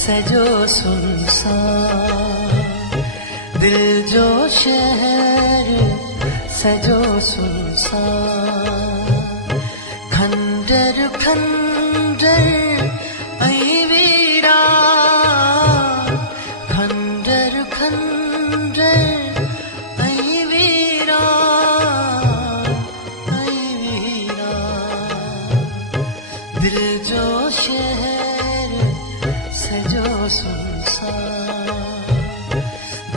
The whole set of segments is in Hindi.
सजो सुनसान, दिल जो शहर सजो सुनसान। खंडर खंडर ऐ वीरान, खंडर खंडर ऐ वीरान, ऐ वीरान। दिल जो शहर सजो सुनसान,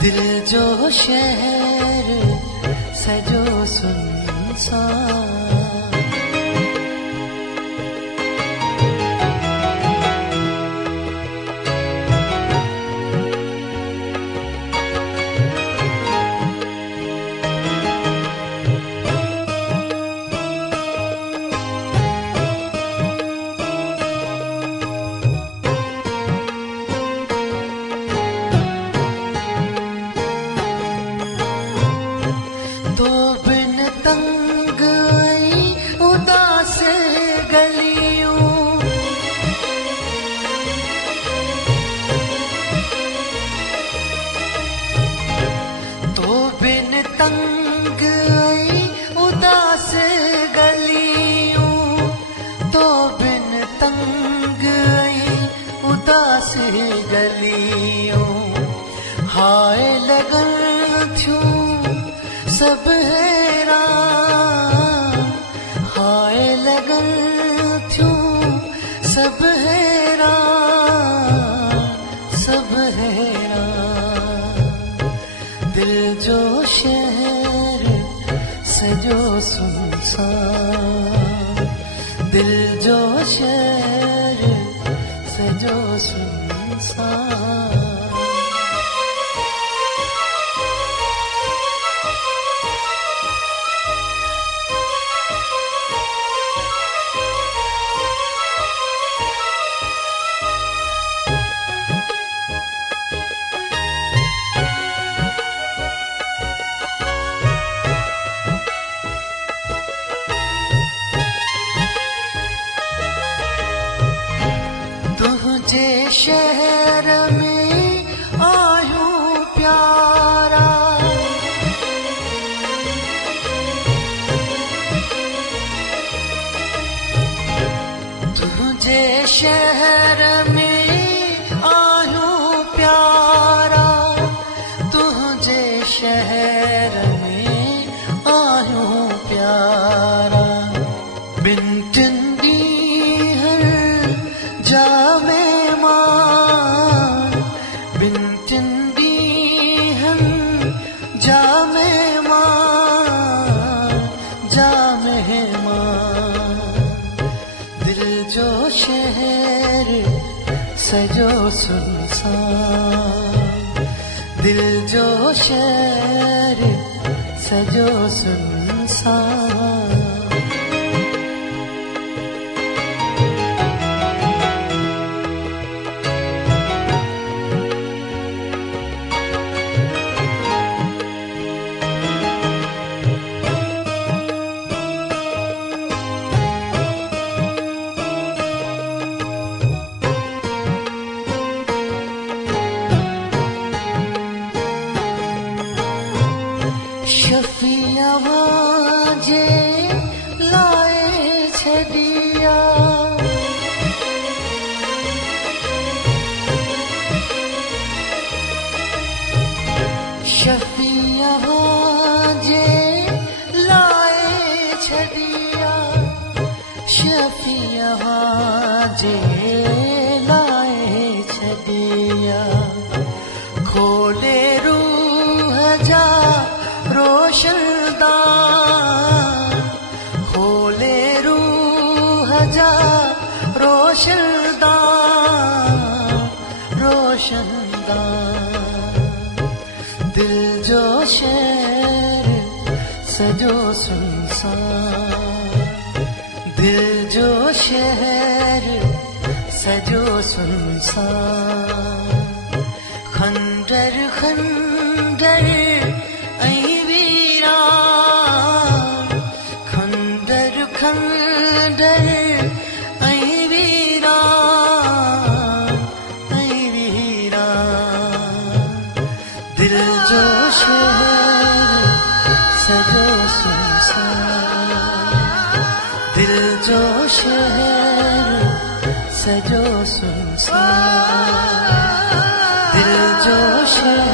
दिल जो शहर सजो सुनसान। तो बिन तंग आई उदास गलियों, तो बिन तंग आई उदास गलियों, तो बिन तंग आई उदास गलियों। हाय लगन थ्यूं सब हैरान, हाय लगन थ्यूं सब हैरान, सब हैरान। दिल जो शहर सजो सुनसान, दिल जो शहर सजो सुनसान। तुझे शहर में आयूं प्यारा, तुझे शहर में आयूं प्यारा, तुझे शहर में आयूं प्यारा। बिन टिंडी जामे मान, बिन टिंडी हम जामे मान, जामे मान। दिल जो शहर सजो सुनसान, दिल जो शहर सजो सुनसान। शफिया वाजे लाए छड़िया, शफिया वाजे लाए छड़िया, शफिया वाजे लाए छड़िया। खोले रूह जा रोशनदान, खोले रूह जा रोशनदान, रोशनदान। दिल जो शहर सजो सुनसान, दिल जो शहर सजो सुनसान। खंडर खंडर ऐ वीरान, खंडर खंडर ऐ वीरान, ऐ वीरान। शहर सजो सुनसान, दिल जो शहर सजो सुनसान, दिल जो शहर